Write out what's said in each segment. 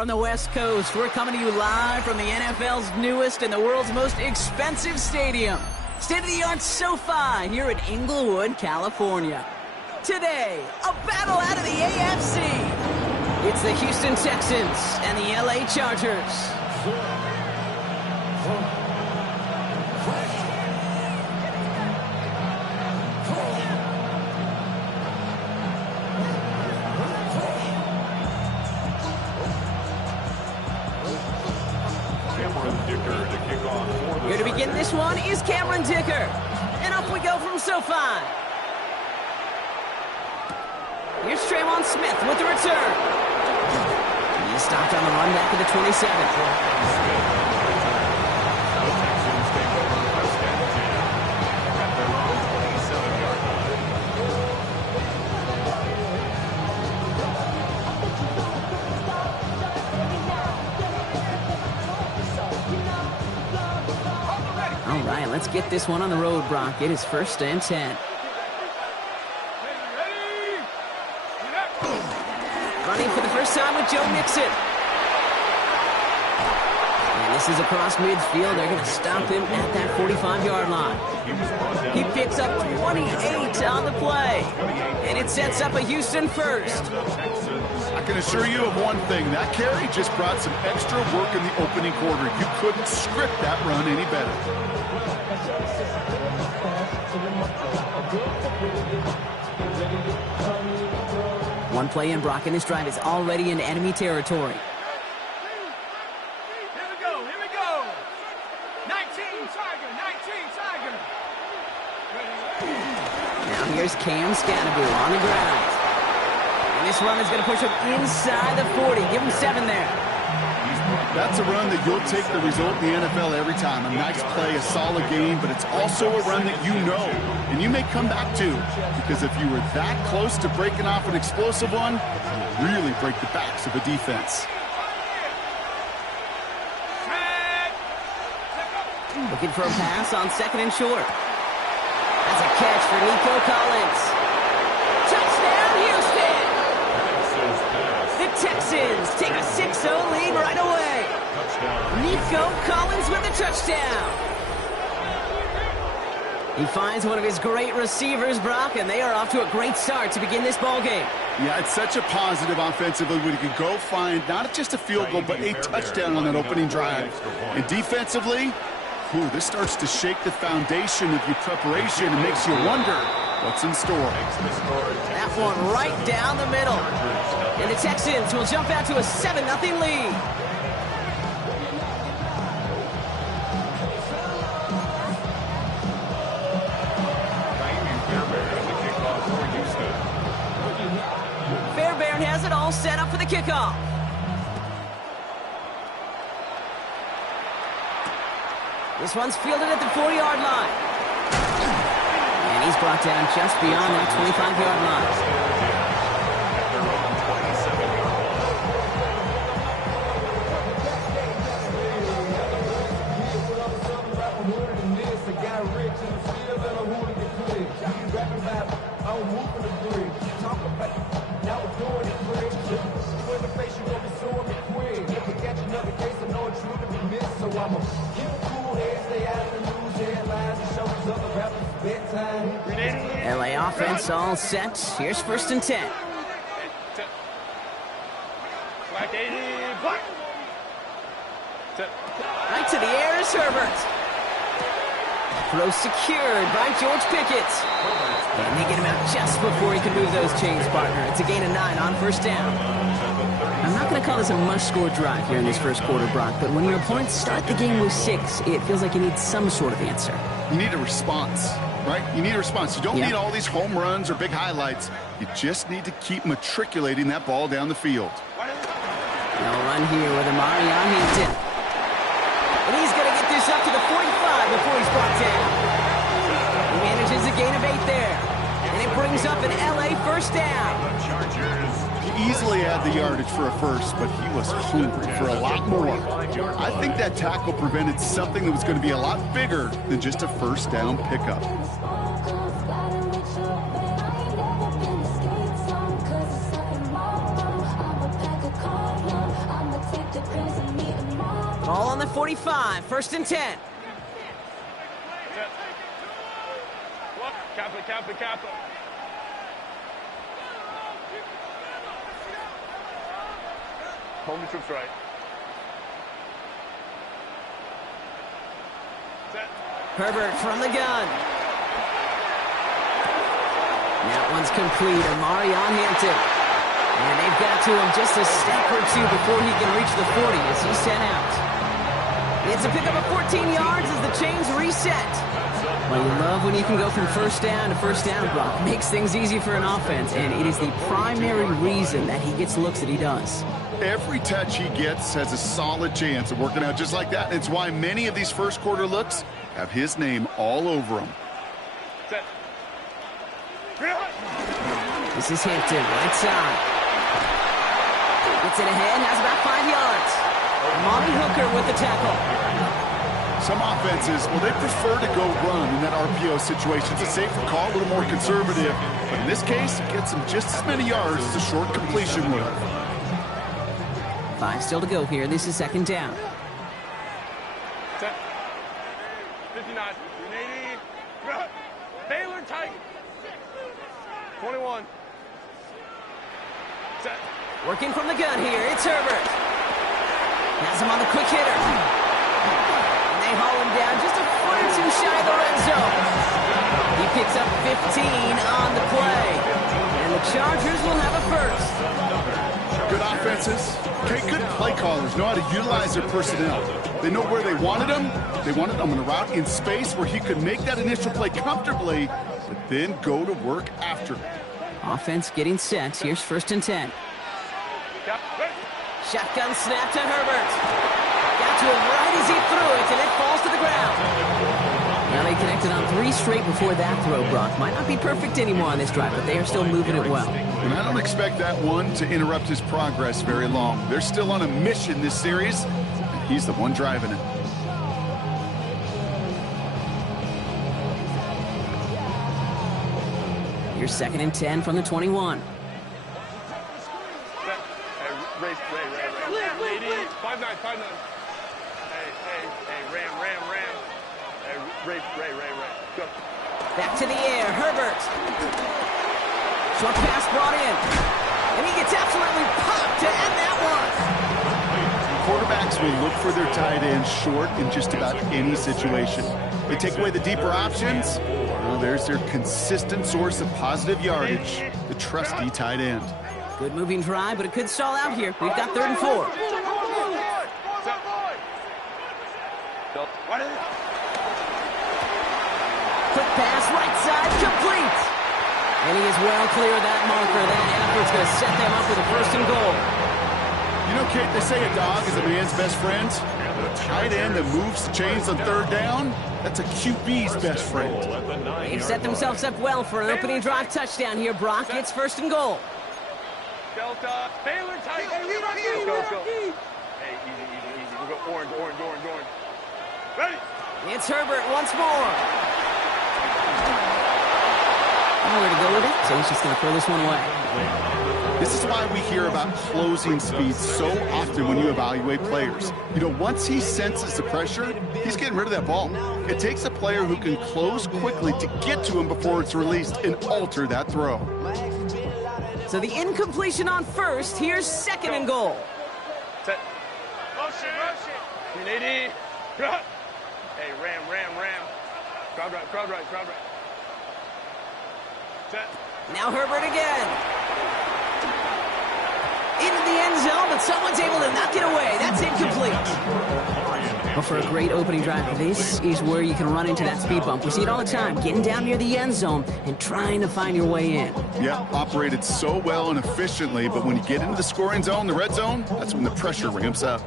From the West Coast, we're coming to you live from the NFL's newest and the world's most expensive stadium. State-of-the-art SoFi here in Inglewood, California. Today, a battle out of the AFC. It's the Houston Texans and the LA Chargers. Here to begin this one is Cameron Dicker. And up we go from SoFi. Here's Trayvon Smith with the return. He's stopped on the run back to the 27. All right, let's get this one on the road, Brock. It is 1st and 10. Running for the first time with Joe Mixon. And this is across midfield. They're going to stop him at that 45-yard line. He picks up 28 on the play. And it sets up a Houston first. I can assure you of one thing. That carry just brought some extra work in the opening quarter. You couldn't script that run any better. One play in, Brock, and this drive is already in enemy territory. Here we go. 19 Tiger. Now here's Cam Scatterby on the ground. And this run is going to push him inside the 40. Give him 7 there. That's a run that you'll take the result in the NFL every time. A nice play, a solid game, but it's also a run that you know, and you may come back to, because if you were that close to breaking off an explosive one, you really break the backs of a defense. Looking for a pass on 2nd and short. That's a catch for Nico Collins. Touchdown, Houston! The Texans take a 6-0 lead right away. Nico Collins with the touchdown. He finds one of his great receivers, Brock, and they are off to a great start to begin this ball game. Yeah, it's such a positive offensively when you can go find not just a field goal, but a touchdown on that opening drive. And defensively, this starts to shake the foundation of your preparation and makes you wonder what's in store. That one right down the middle. And the Texans will jump out to a 7-0 lead. Fairbairn has it all set up for the kickoff. This one's fielded at the 40-yard line. And he's brought down just beyond that 25-yard line. LA offense all set. Here's 1st and 10. Right to the air is Herbert. Throw secured by George Pickett. And they get him out just before he can move those chains, partner. It's a gain of 9 on 1st down. I'm not going to call this a must-score drive here in this first quarter, Brock, but when your opponents start the game with 6, it feels like you need some sort of answer. You need a response, right? You need a response. You don't need all these home runs or big highlights. You just need to keep matriculating that ball down the field. They'll run here with Amari on Hinton. And he's going to get this up to the 45 before he's brought down. He manages a gain of 8 there. And it brings up an LA 1st down. He easily had the yardage for a first, but he was hungry for a lot more. I think that tackle prevented something that was going to be a lot bigger than just a 1st down pickup. 45, 1st and 10. Kappa. Home the troops right. Set. Herbert from the gun. That one's complete. Amari on Hampton. And they've got to him just a step or two before he can reach the 40 as he's sent out. It's a pickup of 14 yards as the chains reset. Well, you love when you can go from 1st down to 1st down, Brock. Makes things easy for an offense, and it is the primary reason that he gets looks that he does. Every touch he gets has a solid chance of working out just like that. It's why many of these first quarter looks have his name all over them. Set. This is Hampton, right side. Gets it ahead, has about 5 yards. Monty Hooker with the tackle. Some offenses, well, they prefer to go run in that RPO situation. It's a safer call, a little more conservative. But in this case, it gets them just as many yards as a short completion would. 5 still to go here. This is 2nd down. Set. 59. 380. Baylor Tiger. 21. Set. Working from the gun here. It's Herbert. Has him on the quick hitter. They haul him down just a foot or two shy of the red zone. He picks up 15 on the play. And the Chargers will have a first. Good offenses, okay, good play callers know how to utilize their personnel. They know where they wanted him. They wanted him on a route in space where he could make that initial play comfortably, but then go to work after. Offense getting set. Here's 1st and 10. Shotgun snap to Herbert. Got to him right as he threw it, and it falls to the ground. Now they connected on 3 straight before that throw, Brock. Might not be perfect anymore on this drive, but they are still moving it well. And I don't expect that one to interrupt his progress very long. They're still on a mission this series, and he's the one driving it. Here's 2nd and 10 from the 21. Ray. 5'9". Hey, Ram. Hey, Ray. Go. Back to the air, Herbert. Short pass brought in. And he gets absolutely popped to end that one. Quarterbacks will look for their tight end short in just about any situation. They take away the deeper options. Well, there's their consistent source of positive yardage, the trusty tight end. Good moving drive, but it could stall out here. We've got 3rd and 4. Quick pass, right side, complete. And he is well clear of that marker. That effort's going to set them up with a 1st and goal. You know, Kate, they say a dog is a man's best friend. A tight end that moves the chains on 3rd down, that's a QB's best friend. They've set themselves up well for an opening drive touchdown here, Brock. It's 1st and goal. Delta. Baylor Tiger. Hey, go. Hey, easy. We'll go orange. Ready? It's Herbert once more. Nowhere to go with it, so he's just going to throw this one away. This is why we hear about closing speed so often when you evaluate players. You know, once he senses the pressure, he's getting rid of that ball. It takes a player who can close quickly to get to him before it's released and alter that throw. So the incompletion on 1st. Here's 2nd and goal. Set. Motion. 380. Hey, Ram. Crowd right. Set. Now Herbert again. Into the end zone, but someone's able to knock it away. That's incomplete. But for a great opening drive, this is where you can run into that speed bump. We see it all the time, getting down near the end zone and trying to find your way in. Yeah, operated so well and efficiently, but when you get into the scoring zone, the red zone, that's when the pressure ramps up.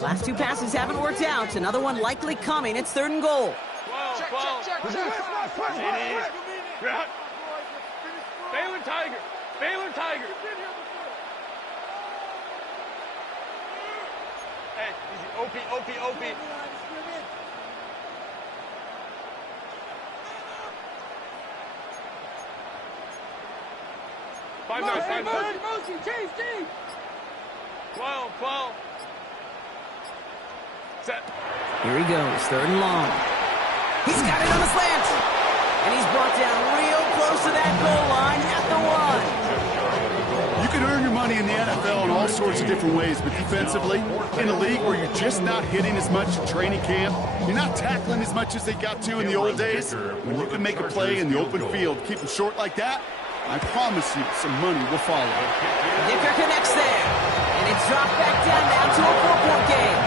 Last 2 passes haven't worked out. Another one likely coming. It's 3rd and goal. 12. Baylor Tiger. Hey, easy. OP. 12. Set. Here he goes, 3rd and long. He's got it on the slant. And he's brought down real close to that goal line at the 1. You can earn your money in the NFL in all sorts of different ways, but defensively, in a league where you're just not hitting as much in training camp, you're not tackling as much as they got to in the old days, when you can make a play in the open field, keep them short like that, I promise you some money will follow. Dicker connects there. And it's dropped back down now to a 4-point game.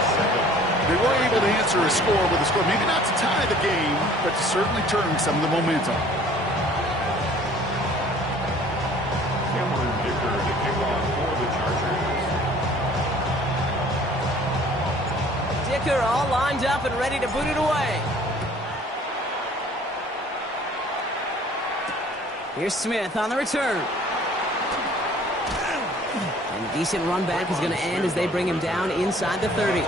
They were able to answer a score with a score, maybe not to tie the game, but to certainly turn some of the momentum. Dicker all lined up and ready to boot it away. Here's Smith on the return. And a decent run back is going to end as they bring him down inside the 30.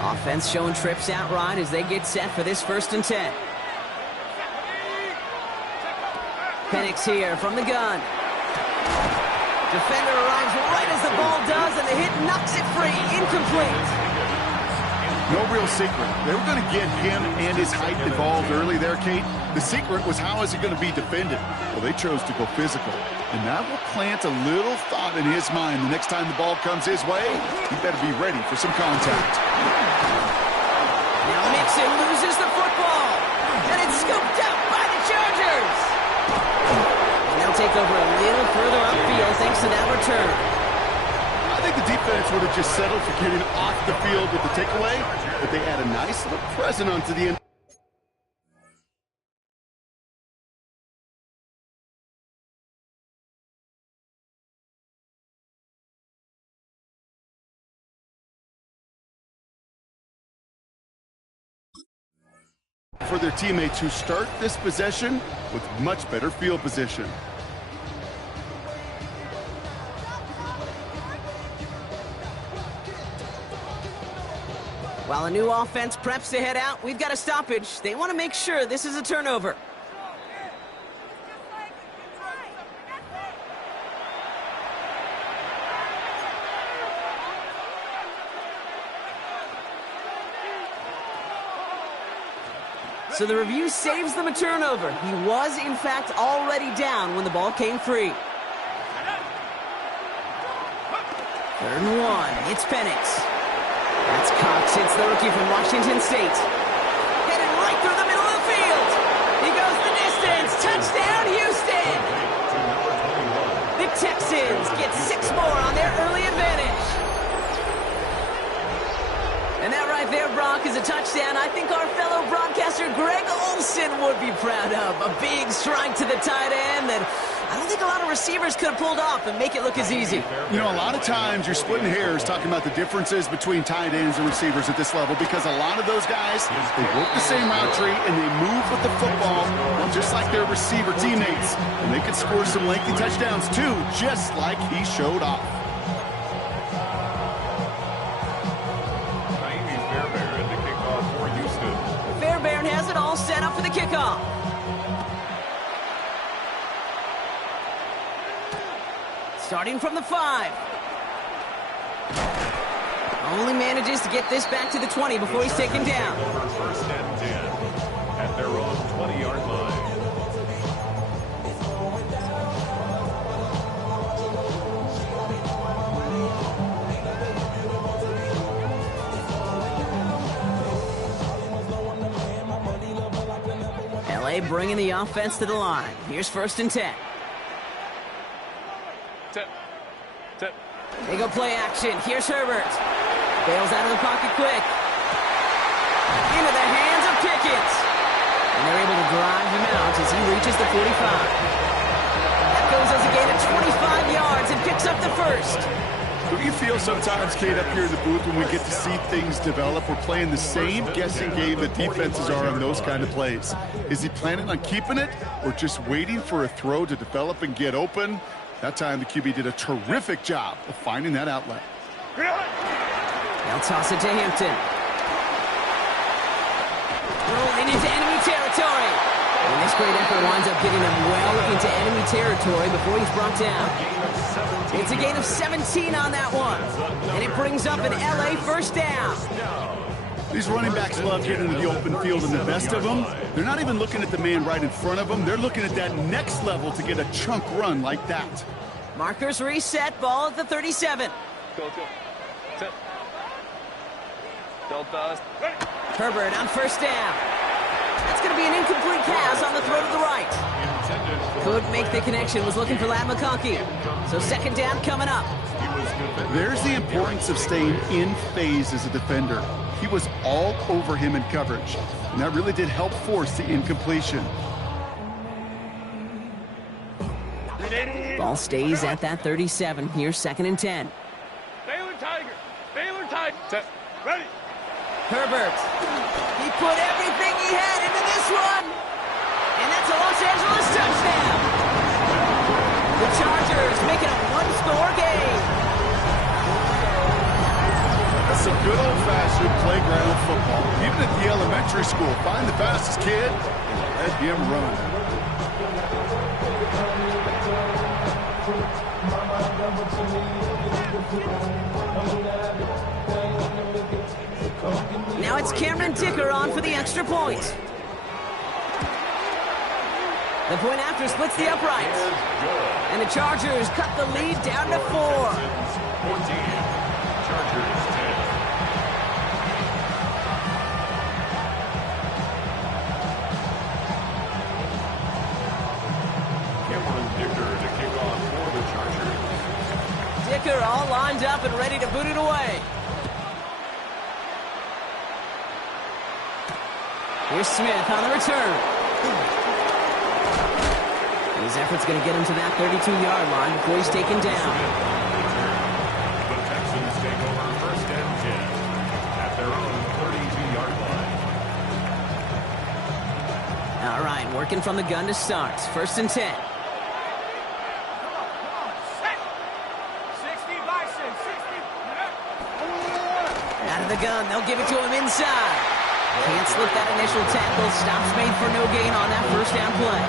Offense showing trips out right as they get set for this 1st and 10. Penix here from the gun. Defender arrives right as the ball does, and the hit knocks it free. Incomplete. No real secret. They were going to get him and his height involved early there, Kate. The secret was how is he going to be defended? Well, they chose to go physical. And that will plant a little thought in his mind. The next time the ball comes his way, he better be ready for some contact. Now Mixon loses the football. And it's scooped up by the Chargers. And they'll take over a little further upfield thanks to that return. I think the defense would have just settled for getting off the field with the takeaway, but they add a nice little present onto the end. For their teammates who start this possession with much better field position. While a new offense preps to head out, we've got a stoppage. They want to make sure this is a turnover. So the review saves them a turnover. He was, in fact, already down when the ball came free. 3rd and 1. It's Penix. That's Cox. It's the rookie from Washington State. Headed right through the middle of the field. He goes the distance. Touchdown, Houston. The Texans get 6 more on their early advantage. And that right there, Brock, is a touchdown I think our fellow broadcaster Greg Olsen would be proud of. A big strike to the tight end that I don't think a lot of receivers could have pulled off and make it look as easy. You know, a lot of times you're splitting hairs talking about the differences between tight ends and receivers at this level because a lot of those guys, they work the same route tree and they move with the football just like their receiver teammates. And they can score some lengthy touchdowns too, just like he showed off. Fairbairn has it all set up for the kickoff. Starting from the 5. Only manages to get this back to the 20 before he's taken down. First and 10 at their own 20-yard line. LA bringing the offense to the line. Here's 1st and 10. Tip. They go play action. Here's Herbert. Bails out of the pocket quick. Into the hands of Pickett. And they're able to drive him out as he reaches the 45. That goes as a gain of 25 yards and picks up the 1st. What do you feel sometimes, Kate, up here in the booth when we get to see things develop? We're playing the same guessing game that defenses are on those kind of plays. Is he planning on keeping it or just waiting for a throw to develop and get open? That time the QB did a terrific job of finding that outlet. They'll toss it to Hampton. Rolling into enemy territory. This great effort winds up getting him well into enemy territory before he's brought down. It's a gain of 17 on that one. And it brings up an LA first down. These running backs love getting into the open field, and the best of them, they're not even looking at the man right in front of them. They're looking at that next level to get a chunk run like that. Markers reset, ball at the 37. Go. Set. Delta. Herbert on first down. That's going to be an incomplete pass on the throw to the right. Couldn't make the connection, was looking for Ladd McConkey. So second down coming up. There's the importance of staying in phase as a defender. He was all over him in coverage, and that really did help force the incompletion. Ball stays at that 37. Here's second and 10. Baylor Tiger. Set. Ready. Herbert. He put everything he had into this one. And that's a Los Angeles touchdown. The Chargers make it a one-score game. That's some good old-fashioned playground football. Even at the elementary school, find the fastest kid and let him run. Now it's Cameron Dicker on for the extra point. The point after splits the uprights. And the Chargers cut the lead down to 4. 14. Chargers 10. Cameron Dicker to kick off for the Chargers. Dicker all lined up and ready to boot it away. Here's Smith on the return. His effort's going to get him to that 32-yard line before he's taken down. The Texans take over first and 10 at their own 32-yard line. All right, working from the gun to start. First and 10. Set. 60 Bison. 60. Out of the gun, they'll give it to him inside. Can't slip that initial tackle. Stops made for no gain on that first down play.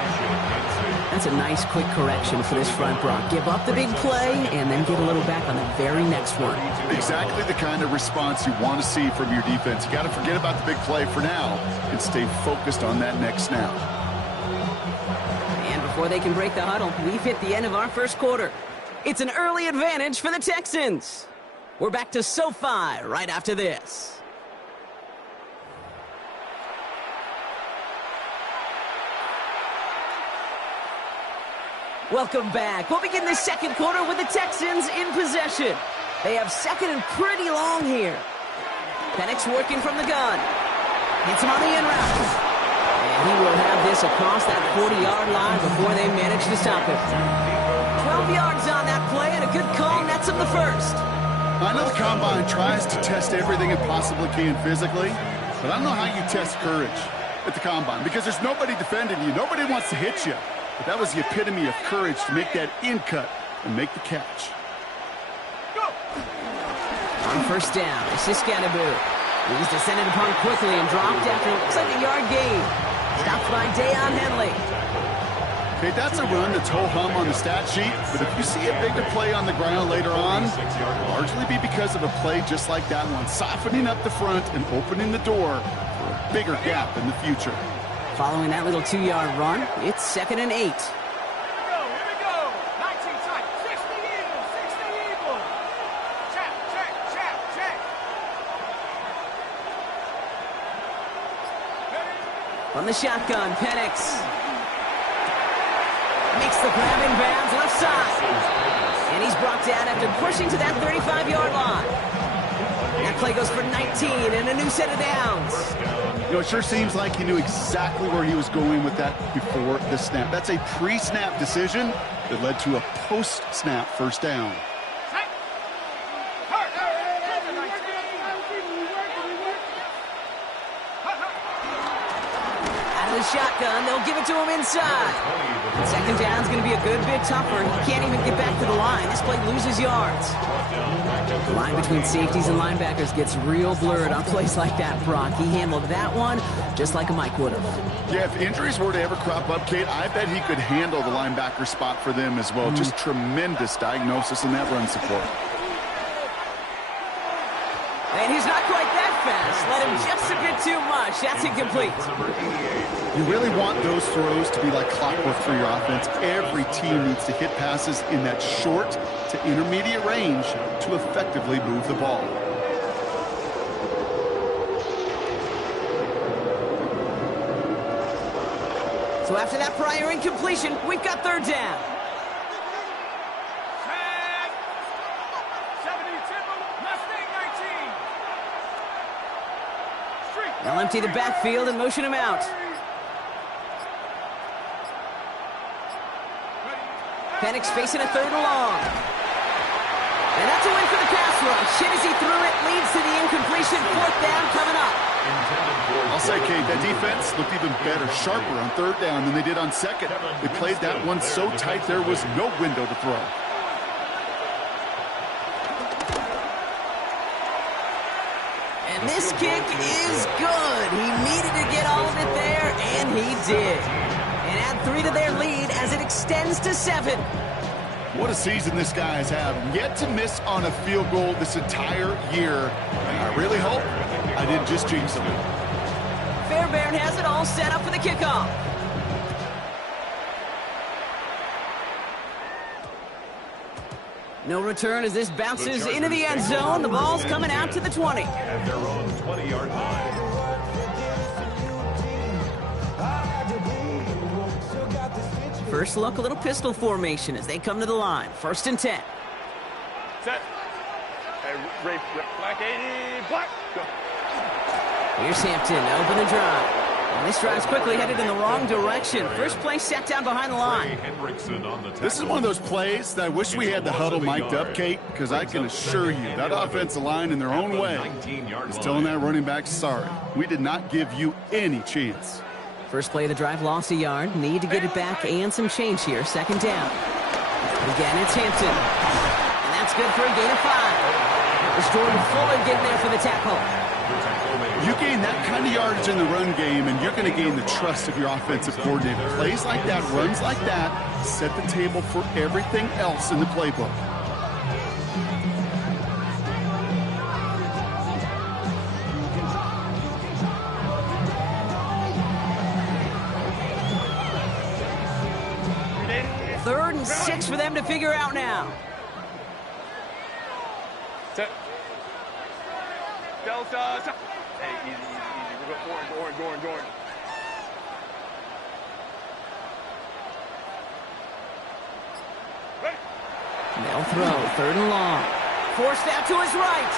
That's a nice quick correction for this front, Brock. Give up the big play and then get a little back on the very next one. Exactly the kind of response you want to see from your defense. You got to forget about the big play for now and stay focused on that next snap. And before they can break the huddle, we've hit the end of our first quarter. It's an early advantage for the Texans. We're back to SoFi right after this. Welcome back. We'll begin the second quarter with the Texans in possession. They have second and pretty long here. Penix working from the gun. Hits him on the in route. And he will have this across that 40-yard line before they manage to stop him. 12 yards on that play and a good call nets him the first. I know the Combine tries to test everything it possibly can physically, but I don't know how you test courage at the Combine because there's nobody defending you. Nobody wants to hit you. But that was the epitome of courage to make that in cut and make the catch. Go. On first down, it's Siskanaboo. He's descended upon quickly and dropped after it looks like a yard gain. Stopped by Deion Henley. Okay, that's a run that's ho-hum on the stat sheet, but if you see a bigger play on the ground later on, it'll largely be because of a play just like that one, softening up the front and opening the door for a bigger gap in the future. Following that little 2-yard run, it's second and 8. Here we go. 19 tight. 60 Eagles. Check. From the shotgun, Penix. Makes the grab in bounds left side. And he's brought down after pushing to that 35-yard line. That play goes for 19 and a new set of downs. You know, it sure seems like he knew exactly where he was going with that before the snap. That's a pre-snap decision that led to a post-snap first down. Out of the shotgun. They'll give it to him inside. And second down's going to be a good bit tougher. He can't even get back to the line. This play loses yards. The line between safeties and linebackers gets real blurred on plays like that, Brock. He handled that one just like a Mike would have. Yeah, if injuries were to ever crop up, Kate, I bet he could handle the linebacker spot for them as well. Just tremendous diagnosis in that run support. And he's not quite that fast. Let him just a bit too much. That's incomplete. You really want those throws to be like clockwork for your offense. Every team needs to hit passes in that short to intermediate range to effectively move the ball. So after that prior incompletion, we've got third down. They'll empty the backfield and motion him out. Penix facing a third and long. And that's a win for the pass rush. Shit as he threw it leads to the incompletion. Fourth down coming up. I'll say, Kate, that defense looked even better, sharper on third down than they did on second. They played that one so tight there was no window to throw. And this kick is good. He needed to get all of it there, and he did. And add 3 to their lead as it extends to 7. What a season this guy has had. Yet to miss on a field goal this entire year. And I really hope I didn't just jinx him. Fairbairn has it all set up for the kickoff. No return as this bounces into the end zone. The ball's coming out to the 20. At their own 20-yard line. First look, a little pistol formation as they come to the line. 1st and 10. Set. Hey, Ray, Black 80, Black. Go. Here's Hampton, open the drive. And this drive's quickly headed in the wrong direction. First play set down behind the line. This is one of those plays that I wish we had the huddle mic'd up, Kate, because I can assure you that offensive line in their own way is telling that running back, sorry, we did not give you any chance. First play of the drive lost a yard. Need to get it back and some change here. 2nd down. Again, it's Hampton. And that's good for a gain of 5. It's Jordan Fuller getting there for the tackle. You gain that kind of yardage in the run game, and you're going to gain the trust of your offensive coordinator. Plays like that, runs like that, set the table for everything else in the playbook. Third and 6 for them to figure out now. Set. Delta. Hey, easy. We're going, Jordan. Ready. They'll throw. 3rd and long. Forced out to his right.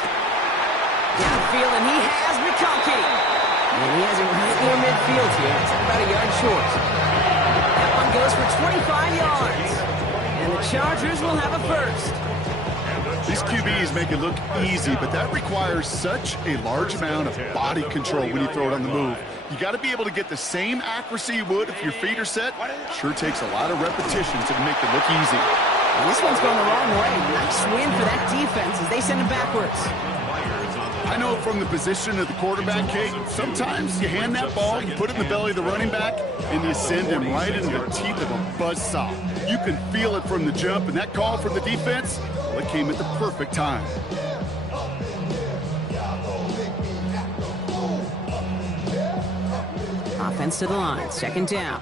Downfield, and he has McConkey. And he has it right near midfield here. It's about a yard short. That one goes for 25 yards. And the Chargers will have a first. These QBs make it look easy, but that requires such a large amount of body control when you throw it on the move. You got to be able to get the same accuracy you would if your feet are set. Sure takes a lot of repetition to make it look easy. And this one's going the wrong way. Nice win for that defense as they send him backwards. I know from the position of the quarterback, Kate, sometimes you hand that ball, you put it in the belly of the running back, and you send him right into the teeth of a buzzsaw. You can feel it from the jump, and that call from the defense, well, it came at the perfect time. Offense to the line, 2nd down.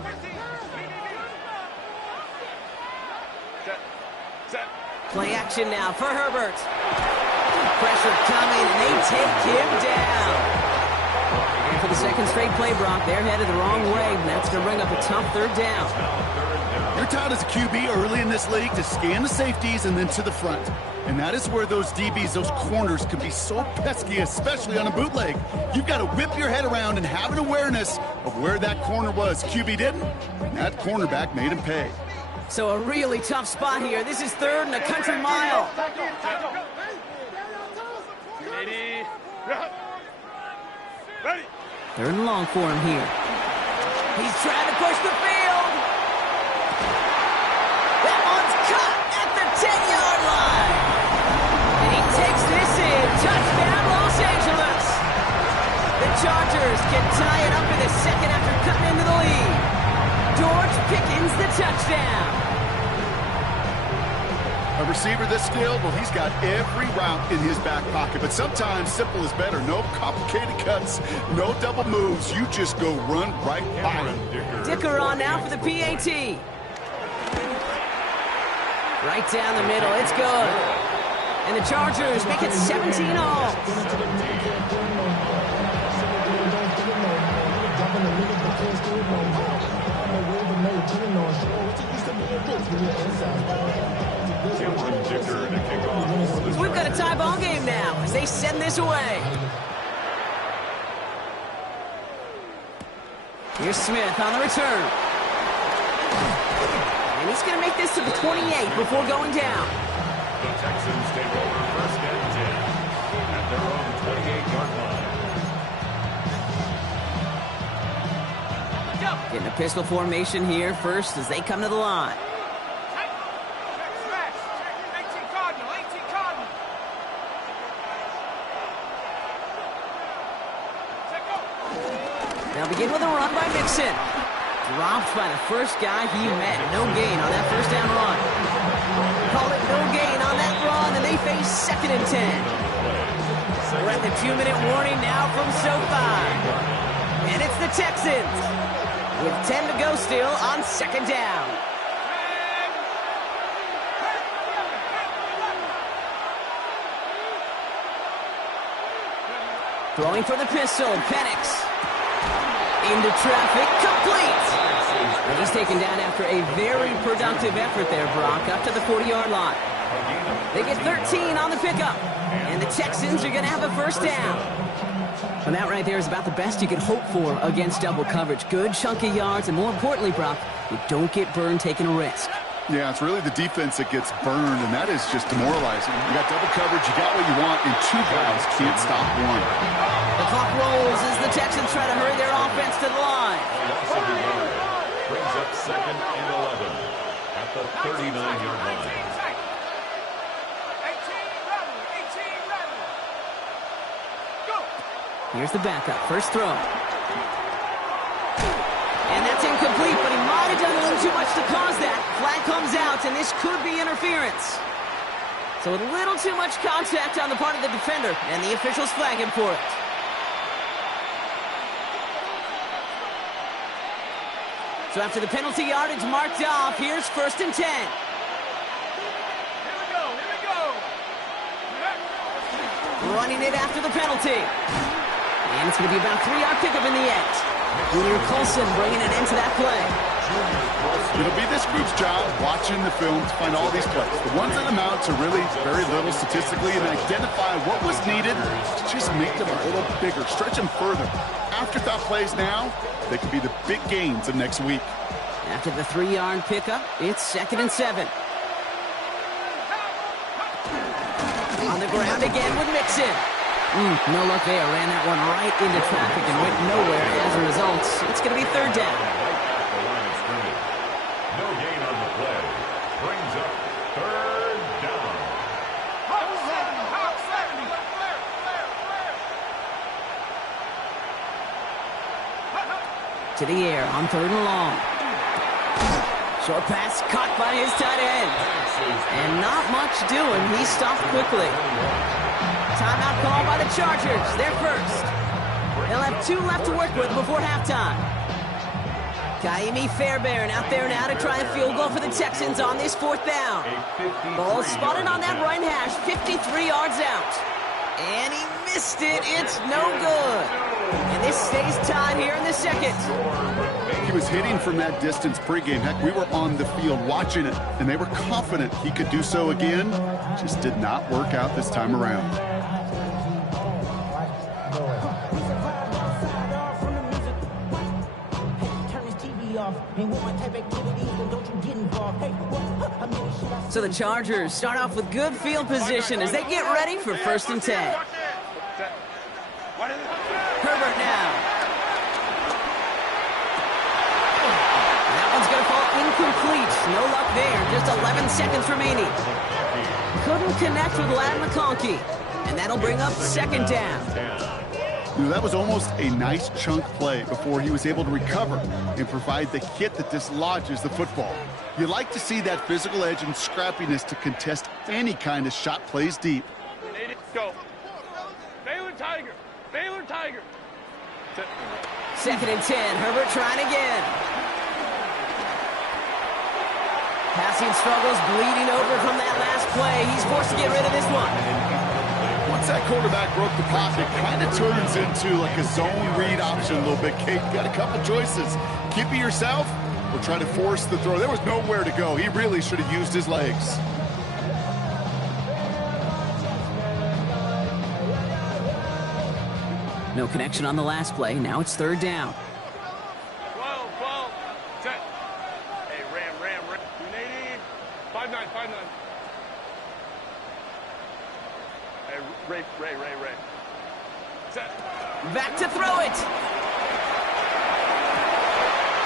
Set. Play action now for Herbert. Pressure coming, and they take him down. And for the second straight play, Brock, they're headed the wrong way, and that's going to bring up a tough 3rd down. You're taught as a QB early in this league to scan the safeties and then to the front. And that is where those DBs, those corners, can be so pesky, especially on a bootleg. You've got to whip your head around and have an awareness of where that corner was. QB didn't, and that cornerback made him pay. So a really tough spot here. This is 3rd and a country mile. 80. Ready. 3rd and long for him here. He's trying to push the field. That one's cut at the 10-yard line. And he takes this in. Touchdown, Los Angeles. The Chargers can tie it up in the second after cutting into the lead. George Pickens the touchdown. A receiver this skilled, well, he's got every route in his back pocket. But sometimes simple is better. No complicated cuts, no double moves. You just go run right by him. Dicker on now for the PAT. Right down the middle. It's good. And the Chargers make it 17 all. We've got a tie ball game now as they send this away. Here's Smith on the return. And he's going to make this to the 28 before going down. The Texans take over first and 10 at their own 28-yard line. Getting a pistol formation here first as they come to the line. They'll begin with a run by Mixon. Dropped by the first guy he met. No gain on that first down run. Call it no gain on that run, and they face 2nd and 10. We're at the 2-minute warning now from SoFi. And it's the Texans with 10 to go still on 2nd down. Throwing for the pistol, Penix. Into traffic, complete. And he's taken down after a very productive effort there, Brock, up to the 40-yard line. They get 13 on the pickup, and the Texans are going to have a first down. And that right there is about the best you can hope for against double coverage. Good chunky yards, and more importantly, Brock, you don't get burned taking a risk. Yeah, it's really the defense that gets burned, and that is just demoralizing. You got double coverage, you got what you want, and two guys can't stop one. The clock rolls as the Texans try to hurry their offense to the line. Brings up 2nd and 11 at the 39-yard line. Here's the backup. First throw. And that's incomplete, but he might have done a little too much to cause that. Flag comes out, and this could be interference. So a little too much contact on the part of the defender, and the officials flag him for it. So after the penalty yardage marked off, here's 1st and 10. Running it after the penalty. And it's going to be about a 3-yard pickup in the end. Junior Colson bringing an end to that play. It'll be this group's job watching the film to find all these plays. The ones that amount to really very little statistically and identify what was needed to just make them a little bigger, stretch them further. Afterthought plays now, they could be the big gains of next week. After the 3-yard pickup, it's 2nd and 7. On the ground again with Mixon. No luck there. Ran that one right into traffic and went nowhere as a result. It's going to be 3rd down. No gain on the play. Brings up 3rd down. To the air on 3rd and long. Short pass caught by his tight end. And not much doing. He stopped quickly. Timeout call by the Chargers. They're first. They'll have 2 left to work with before halftime. Kaimi Fairbairn out there now to try a field goal for the Texans on this 4th down. Ball spotted on that right hash, 53 yards out. And he missed it. It's no good. And this stays tied here in the 2nd. He was hitting from that distance pregame. Heck, we were on the field watching it, and they were confident he could do so again. Just did not work out this time around. So the Chargers start off with good field position as they get ready for 1st and 10. Herbert now. No luck there. Just 11 seconds remaining. Couldn't connect with Lad McConkey. And that'll bring up second down. That was almost a nice chunk play before he was able to recover and provide the hit that dislodges the football. You like to see that physical edge and scrappiness to contest any kind of shot plays deep. Go. Baylor Tiger. Baylor Tiger. Second and 10. Herbert trying again. Passing struggles, bleeding over from that last play. He's forced to get rid of this one. Once that quarterback broke the pocket, kind of turns into like a zone read option a little bit. Kate, got a couple choices. Keep it yourself or try to force the throw. There was nowhere to go. He really should have used his legs. No connection on the last play. Now it's third down. 12, set. Hey, Ram. 280. 5-9. Hey, Ray. Set. Back to throw it.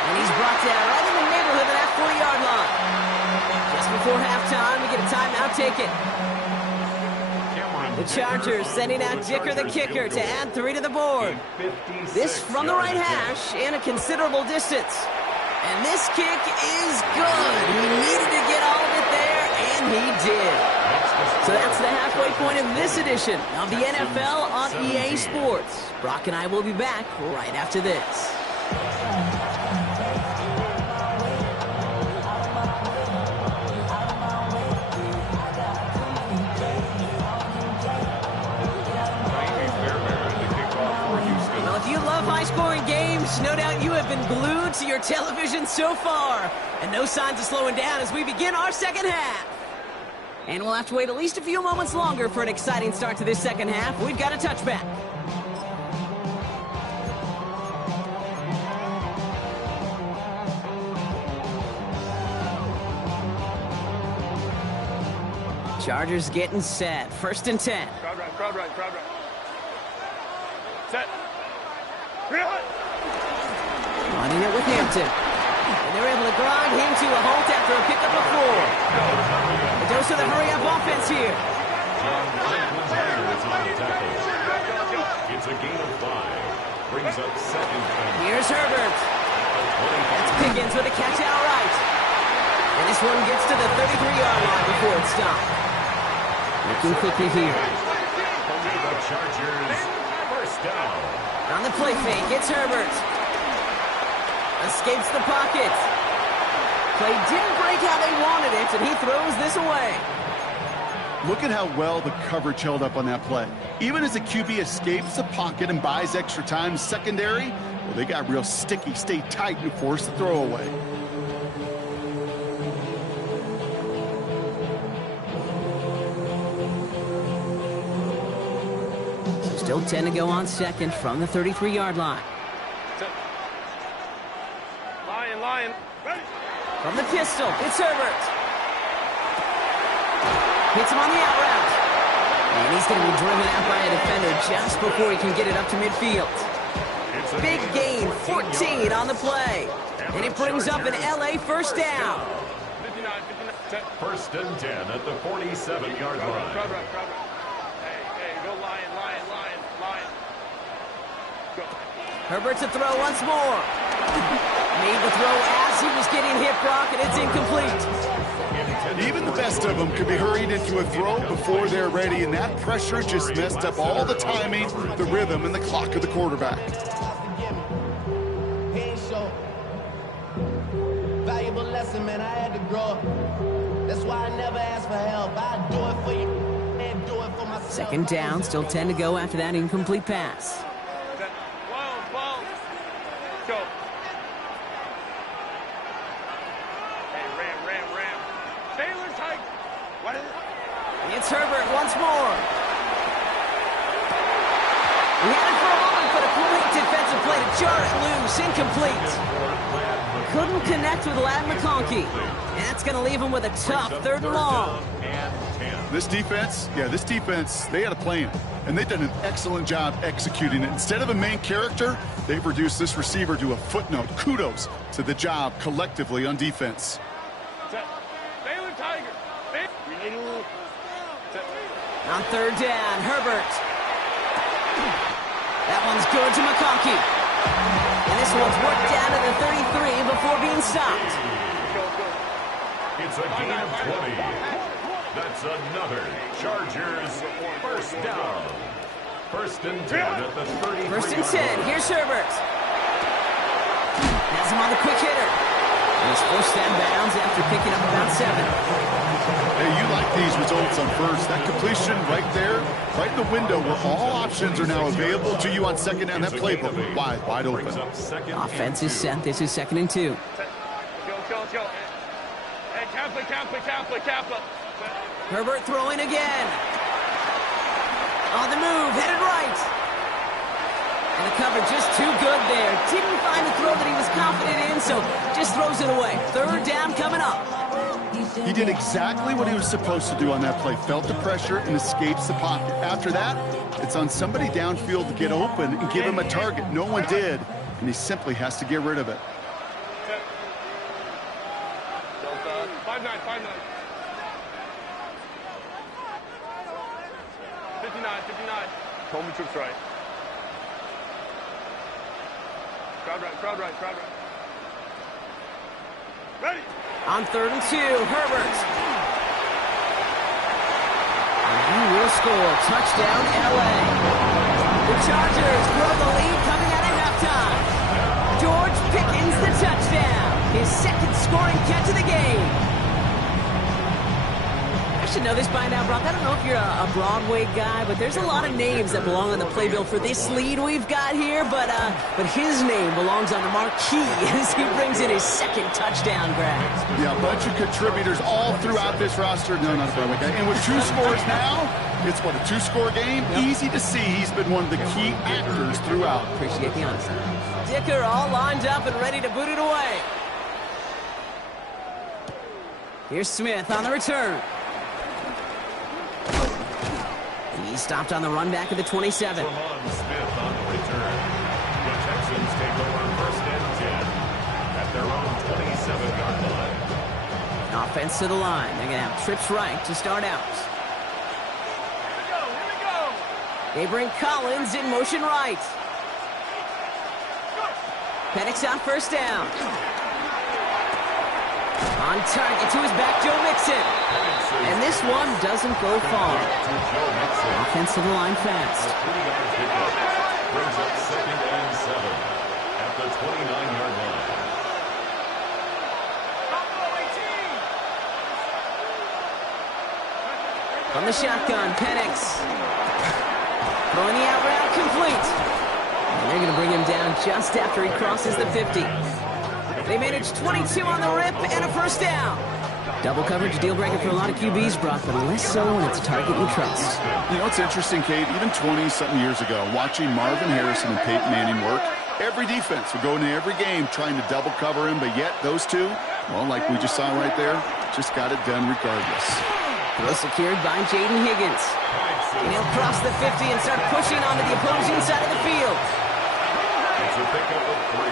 And he's brought down right in the neighborhood of that 40-yard line. Just before halftime, we get a timeout taken. The Chargers sending out Dicker the kicker to add 3 to the board. This from the right hash and a considerable distance. And this kick is good. He needed to get all of it there, and he did. So that's the halfway point of this edition of the NFL on EA Sports. Brock and I will be back right after this. High-scoring games, no doubt you have been glued to your television so far. And no signs of slowing down as we begin our second half. And we'll have to wait at least a few moments longer for an exciting start to this second half. We've got a touchback. Chargers getting set. First and 10. Crowd right. Set. Running it with Hampton. And they're able to grind him to a halt after a pickup of 4. A dose of the hurry-up offense here. It's a gain of 5. Brings up second. Here's Herbert. That's Pickens with a catch outright. And this one gets to the 33-yard line before it's stopped. Looking quickly here. The Chargers first down. On the play fake, it's Herbert. Escapes the pocket. Play didn't break how they wanted it, and he throws this away. Look at how well the coverage held up on that play. Even as the QB escapes the pocket and buys extra time secondary, well, they got real sticky, stay tight, and force the throw away. Still 10 to go on second from the 33-yard line. Lion. Ready. From the pistol, it's Herbert. Hits him on the out route. And he's going to be driven out by a defender just before he can get it up to midfield. Big gain, 14 on the play. And it brings up an LA first down. 59. First and 10 at the 47-yard line. Crowd right. Hey, go Lion. Go. Herbert to throw once more. Made the throw as he was getting hit, Brock, and it's incomplete. Even the best of them could be hurried into a throw before they're ready, and that pressure just messed up all the timing, the rhythm, and the clock of the quarterback. Valuable lesson, man. I had to grow up. That's why I never ask for help. I do it for you and do it for myself. Second down, still 10 to go after that incomplete pass. Ball. Go. Hey, Ram. Baylor Tiger. What is it? It's Herbert once more. He had it for a moment, but a great defensive play to jar it loose. Incomplete. Couldn't connect with Lad McConkey. And that's going to leave him with a tough third and long. This defense, they had a plan, and they've done an excellent job executing it. Instead of a main character, they've reduced this receiver to a footnote. Kudos to the job collectively on defense. On third down, Herbert. That one's good to McConkey. And this one's worked down to the 33 before being stopped. It's a gain of 20. That's another Chargers first down. First and 10 at the 33. First and 10. Here's Herbert. Has him on the quick hitter. And he's forced that bounds after picking up about 7. Hey, you like these results on first. That completion right there, right in the window where all options are now available to you on second down. That playbook wide open. Offense is set. This is 2nd and 2. Hey, Kappa. Herbert throwing again. On the move, headed right. And the cover just too good there. Didn't find the throw that he was confident in, so just throws it away. Third down coming up. He did exactly what he was supposed to do on that play. Felt the pressure and escapes the pocket. After that, it's on somebody downfield to get open and give him a target. No one did, and he simply has to get rid of it. 5-9. 59. Coleman trips right. Crowd right. Ready. On 3rd and 2, Herbert. And he will score. Touchdown, LA. The Chargers grow the lead coming out of halftime. George Pickens the touchdown. His 2nd scoring catch of the game. I should know this by now, Brock. I don't know if you're a Broadway guy, but there's a lot of names that belong on the playbill for this lead we've got here, but his name belongs on the marquee as he brings in his 2nd touchdown grab. Yeah, a bunch of contributors all throughout this roster. No, not a Broadway guy. And with 2 scores now, it's what, a 2-score game? Yep. Easy to see he's been one of the key actors throughout. Appreciate the honesty. Dicker all lined up and ready to boot it away. Here's Smith on the return. He's stopped on the run back of the 27. Smith on the return. The Texans take over first and 10 at their own 27-yard line. Offense to the line. They're going to have trips right to start out. Here we go. They bring Collins in motion right. Penix on first down. On target to his back, Joe Mixon. And this one doesn't go far. Offense to the line fast. Brings up 2nd and 7 at the 29-yard line. From the shotgun, Penix. Throwing the out route complete. And they're going to bring him down just after he crosses the 50. They managed 22 on the rip and a first down. Double coverage, deal breaker for a lot of QBs, Brock, but less so when it's a target you trust. You know, it's interesting, Kate, even 20-something years ago, watching Marvin Harrison and Peyton Manning work, every defense would go into every game trying to double cover him, but yet those two, well, like we just saw right there, just got it done regardless. Throw secured by Jaden Higgins. And he'll cross the 50 and start pushing onto the opposing side of the field. It's a pickup of 3.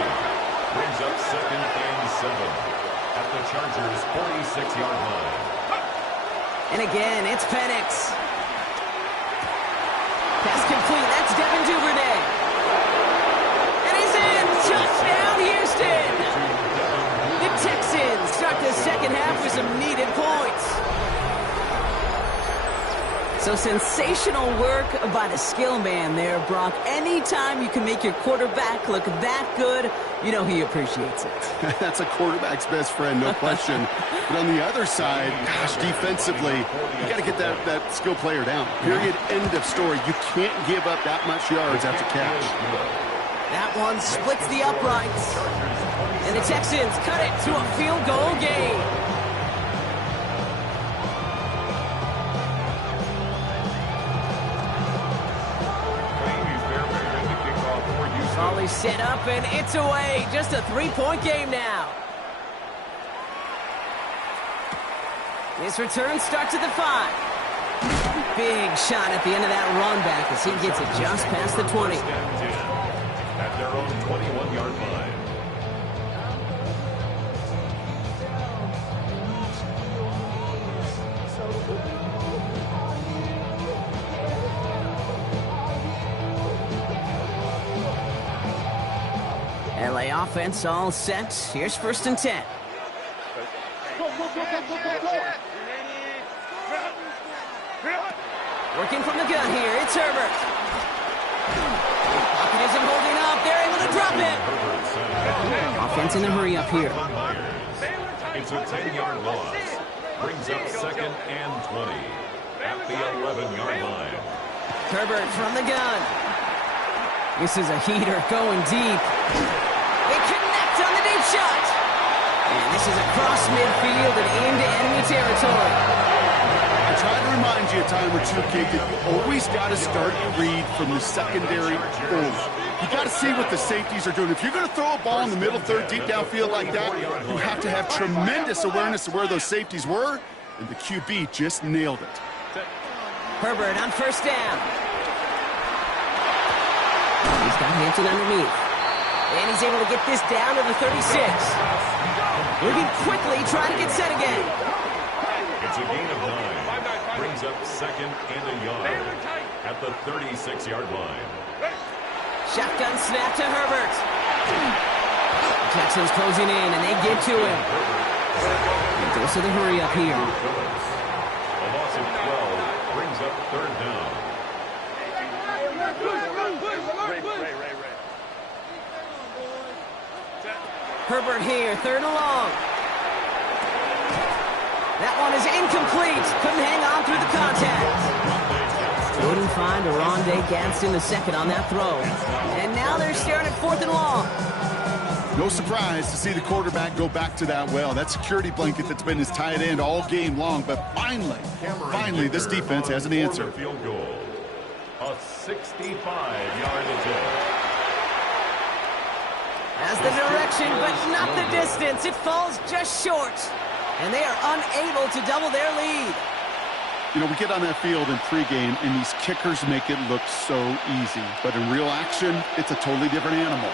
Brings up 2nd and 7 at the Chargers' 46-yard line. And again, it's Penix. Pass complete. That's Devin Duvernay. And he's in. Touchdown, Houston. The Texans start the second half with some needed points. So sensational work by the skill man there, Brock. Anytime you can make your quarterback look that good, you know he appreciates it. That's a quarterback's best friend, no question. But on the other side, gosh, defensively, you got to get that skill player down. Period, end of story. You can't give up that much yards after catch. That one splits the uprights. And the Texans cut it to a field goal game. Volley set up, and it's away. Just a 3-point game now. This return starts at the 5. Big shot at the end of that run back as he gets it just past the 20. At their own 21-yard line. offense all set. Here's 1st and 10. Working from the gun here. It's Herbert. Pocket isn't holding up. They're able to drop it. Offense in a hurry up here. It's a 10-yard loss. Brings up 2nd and 20 at the 11-yard line. Herbert from the gun. This is a heater going deep. They connect on the deep shot. And this is across midfield and into enemy territory. I try to remind you a time or two, Kate, that you always got to start your read from the secondary forward. You got to see what the safeties are doing. If you're going to throw a ball in the middle third deep downfield like that, you have to have tremendous awareness of where those safeties were, and the QB just nailed it. Herbert on 1st down. He's got Hampton underneath. And he's able to get this down to the 36. Moving quickly, trying to get set again. It's a gain of 9. Brings up 2nd and a yard at the 36-yard line. Shotgun snap to Herbert. Jackson's closing in, and they get to him. And goes to the hurry up here. A loss of 12 brings up 3rd down. Herbert here, 3rd and long. That one is incomplete. Couldn't hang on through the contact. Couldn't find a Rondé Gadsden the second on that throw. And now they're staring at 4th and long. No surprise to see the quarterback go back to that well. That security blanket that's been his tight end all game long. But finally, this defense has an answer. Field goal. A 65-yard attempt. Has the direction, but not the distance. It falls just short. And they are unable to double their lead. You know, we get on that field in pregame, and these kickers make it look so easy. But in real action, it's a totally different animal.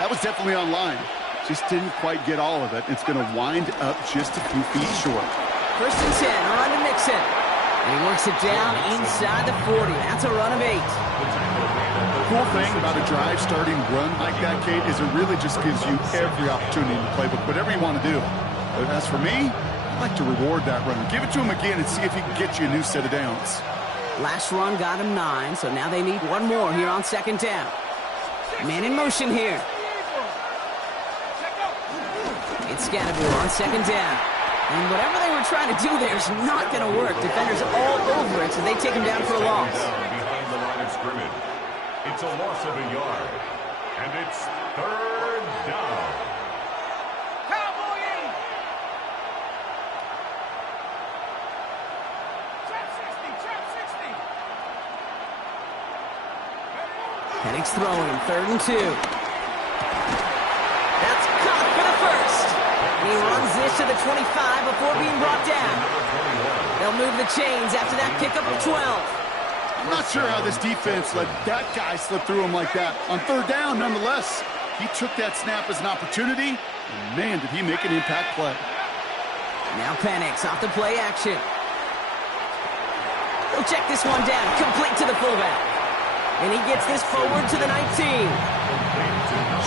That was definitely on line. Just didn't quite get all of it. It's going to wind up just a few feet short. 1st and 10, a run to Nixon. And he works it down inside the 40. That's a run of 8. The cool thing about a drive starting run like that, Kate, is it really just gives you every opportunity to play whatever you want to do. But as for me, I'd like to reward that runner. Give it to him again and see if he can get you a new set of downs. Last run got him 9, so now they need one more here on 2nd down. Man in motion here. It's Scattergood on 2nd down. And whatever they were trying to do there is not going to work. Defenders all over it, so they take him down for a loss. Behind the line of scrimmage. It's a loss of a yard. And it's 3rd down. Penix throwing, 3rd and 2. That's caught for the 1st. And he runs this to the 25 before being brought down. They'll move the chains after that pickup of 12. I'm not sure how this defense let that guy slip through him like that. On 3rd down, nonetheless, he took that snap as an opportunity, and man, did he make an impact play. Now Penix off the play action. He'll check this one down, complete to the fullback. And he gets this forward to the 19.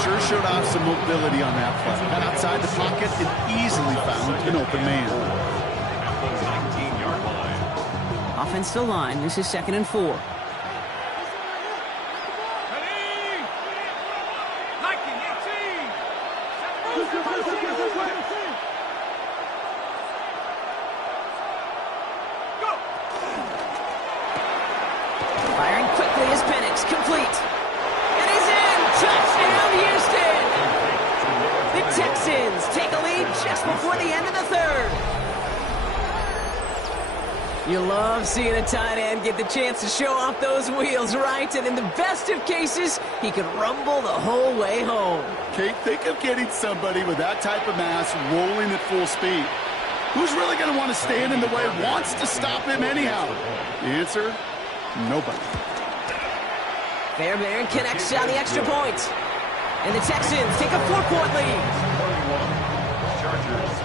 Sure showed off some mobility on that play. Got outside the pocket and easily found an open man. At the 19-yard line. Offense to line. This is 2nd and 4. Firing quickly is Penix, complete. And he's in! Touchdown, Houston! The Texans take a lead just before the end of the 3rd. You love seeing a tight end get the chance to show off those wheels, right? And in the best of cases, he could rumble the whole way home. Kate, think of getting somebody with that type of mass rolling at full speed. Who's really going to want to stand in the way, wants to stop him anyhow? The answer? Nobody. Fairbairn connects on the extra point. And the Texans take a 4-point lead. 41, Chargers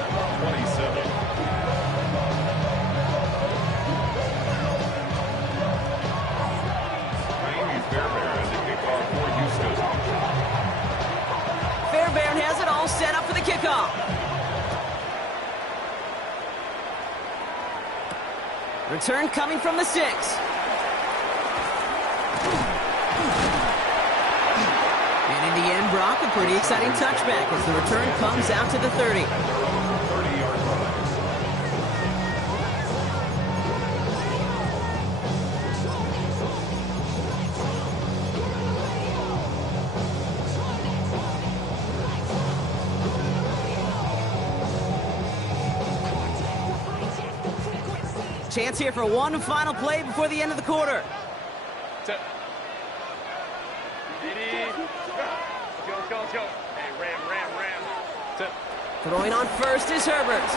27. Fairbairn to kick off for Houston. Fairbairn Return coming from the 6. And in the end, Brock, a pretty exciting touchback as the return comes out to the 30. 30-yard line. Chance here for one final play before the end of the quarter. Let's go. Hey, ram. Throwing on first is Herbert.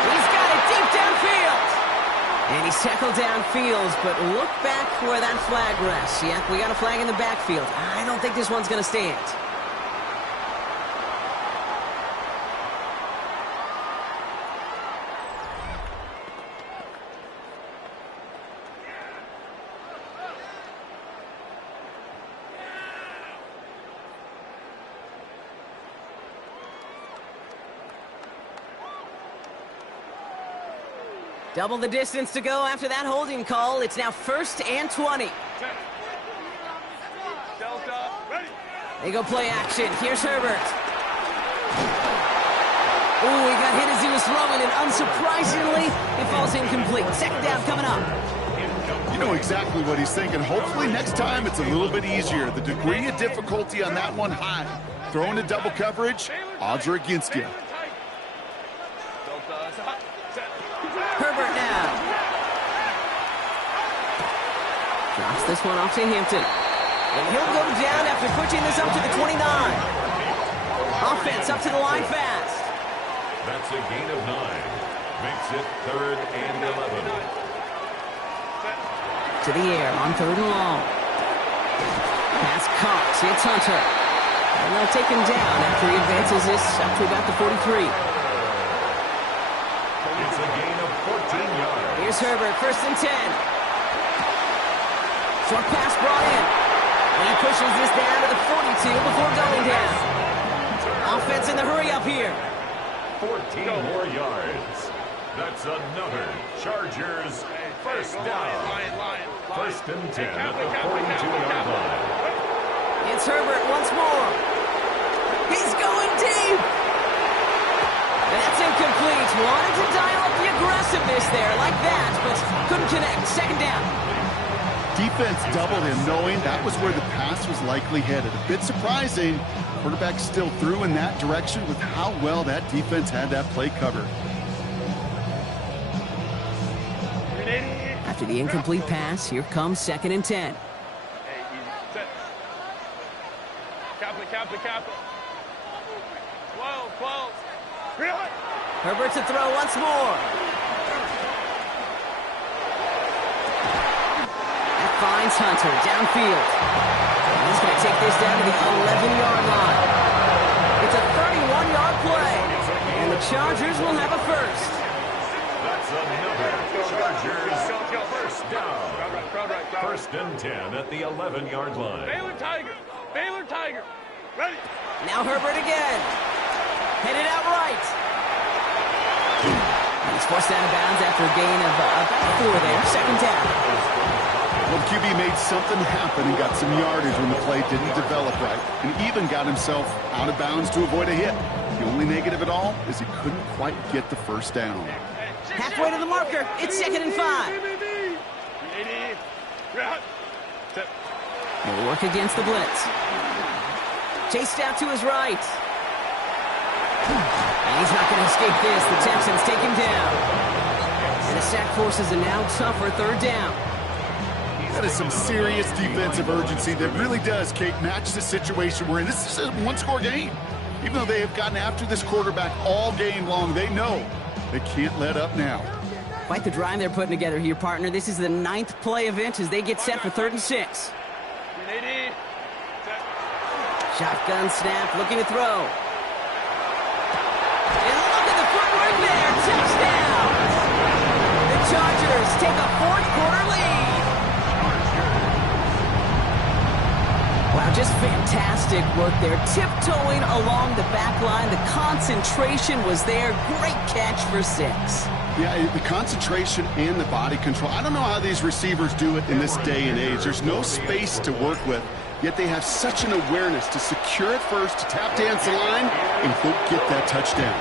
He's got it deep downfield. And he's tackled downfield, but look back where that flag rests. Yep, we got a flag in the backfield. I don't think this one's going to stand. Double the distance to go after that holding call. It's now 1st and 20. Delta, ready. They go play action. Here's Herbert. Ooh, he got hit as he was throwing, and unsurprisingly, it falls incomplete. 2nd down coming up. You know exactly what he's thinking. Hopefully next time it's a little bit easier. The degree of difficulty on that one high. Throwing to double coverage, odds are against you. Herbert now. Drops this one off to Hampton. And he'll go down after pushing this up to the 29. Offense up to the line fast. That's a gain of 9. Makes it 3rd and 11. To the air on 3rd and long. Pass caught. It's Hunter. And they'll take him down after he advances this up to about the 43. It's a gain of 14 yards. Here's Herbert, 1st and 10. Short pass brought in. And he pushes this down to the 42 before going down. Offense in the hurry up here. 14 more yards. That's another Chargers first down. 1st and 10 at the 42-yard line. It's Herbert once more. He's going deep. That's incomplete. Wanted to dial up the aggressiveness there like that, but couldn't connect. 2nd down. Defense doubled him, knowing that was where the pass was likely headed. A bit surprising. Quarterback still threw in that direction with how well that defense had that play covered. After the incomplete pass, here comes 2nd and 10. Hey, easy. Set. Kappa. 12. Really? Herbert to throw once more. That finds Hunter downfield. He's going to take this down to the 11-yard line. It's a 31-yard play, and the Chargers will have a first. That's another Chargers first down. Crowd right. 1st and 10 at the 11-yard line. Baylor Tiger. Ready. Now Herbert again. Headed out right. He's forced out of bounds after a gain of about 4 there. 2nd down. Well, QB made something happen and got some yardage when the play didn't develop right, and even got himself out of bounds to avoid a hit. The only negative at all is he couldn't quite get the first down. Halfway to the marker. It's 2nd and 5. They'll work against the blitz. Chased out to his right. And he's not going to escape this. The Texans take him down. And the sack forces a now tougher 3rd down. That is some serious defensive urgency that really does, Kate, match the situation we're in. This is a one-score game. Even though they have gotten after this quarterback all game long, they know they can't let up now. Quite the drive they're putting together here, partner. This is the 9th play event as they get set for 3rd and 6. Shotgun snap, looking to throw. And look at the footwork there. Touchdown! The Chargers take a 4th-quarter lead. Wow, just fantastic work there. Tiptoeing along the back line. The concentration was there. Great catch for 6. Yeah, the concentration and the body control. I don't know how these receivers do it in this day and age. There's no space to work with, yet they have such an awareness to secure it first, to tap dance the line, and go get that touchdown.